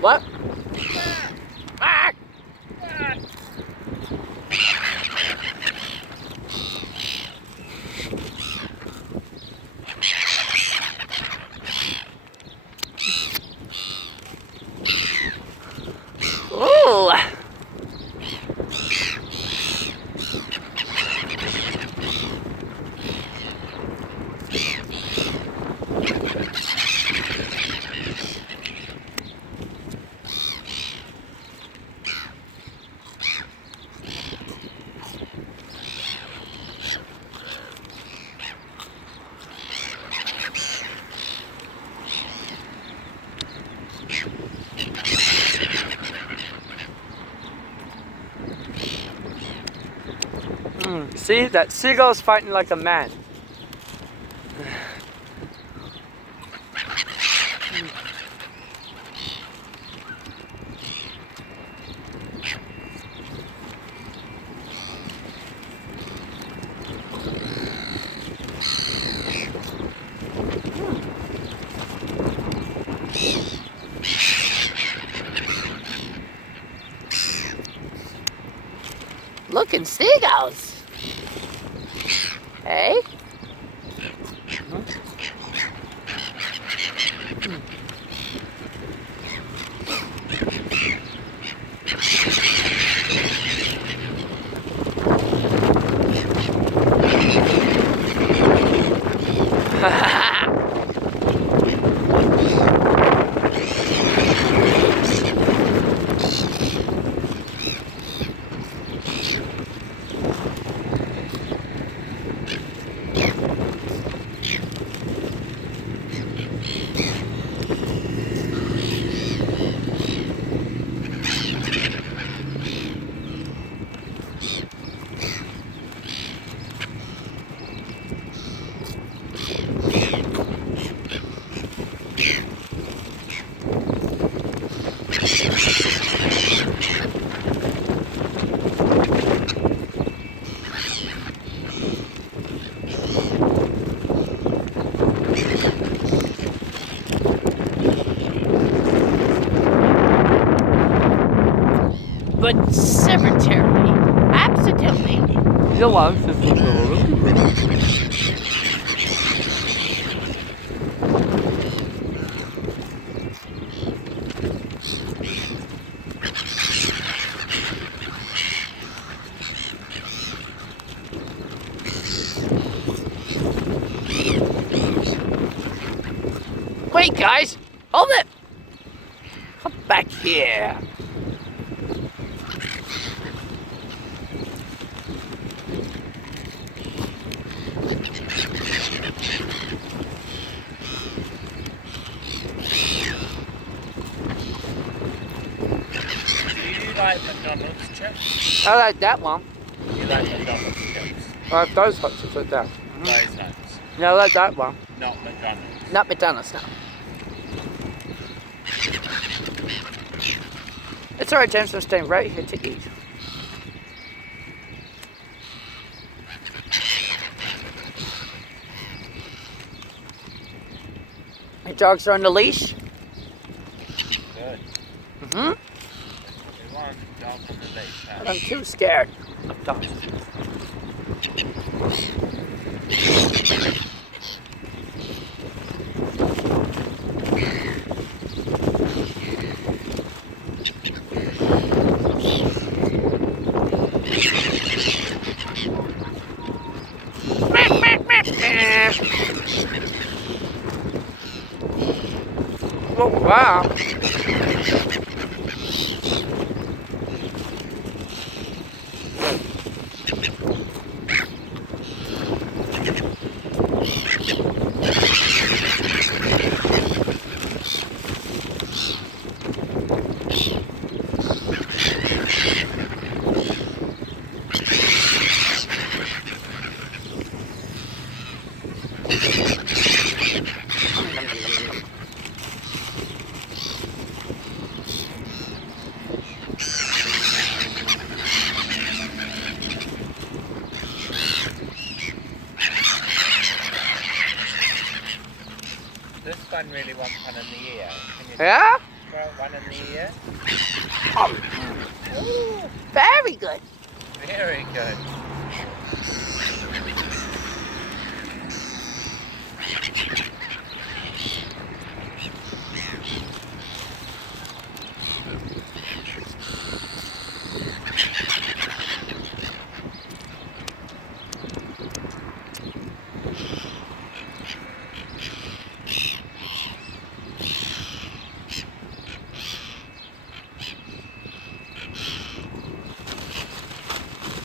What? Ooh. See, that seagull's fighting like a man. Looking seagulls. Hey? But cemetery, absolutely. You want to Wait, guys, hold it. Come back here. You like McDonald's chips? I like that one. You like McDonald's chips? I like those hot chips like that. Those ones. Yeah, I like that one. Not McDonald's. Not McDonald's, no. It's alright, James, I'm staying right here to eat. My dogs are on the leash. Good. Mm-hmm. We want a dog on the leash. But I'm too scared of dogs. Oh, wow. one really wants one in the ear. Can you Yeah? throw one in the ear? Oh, Very good. Very good.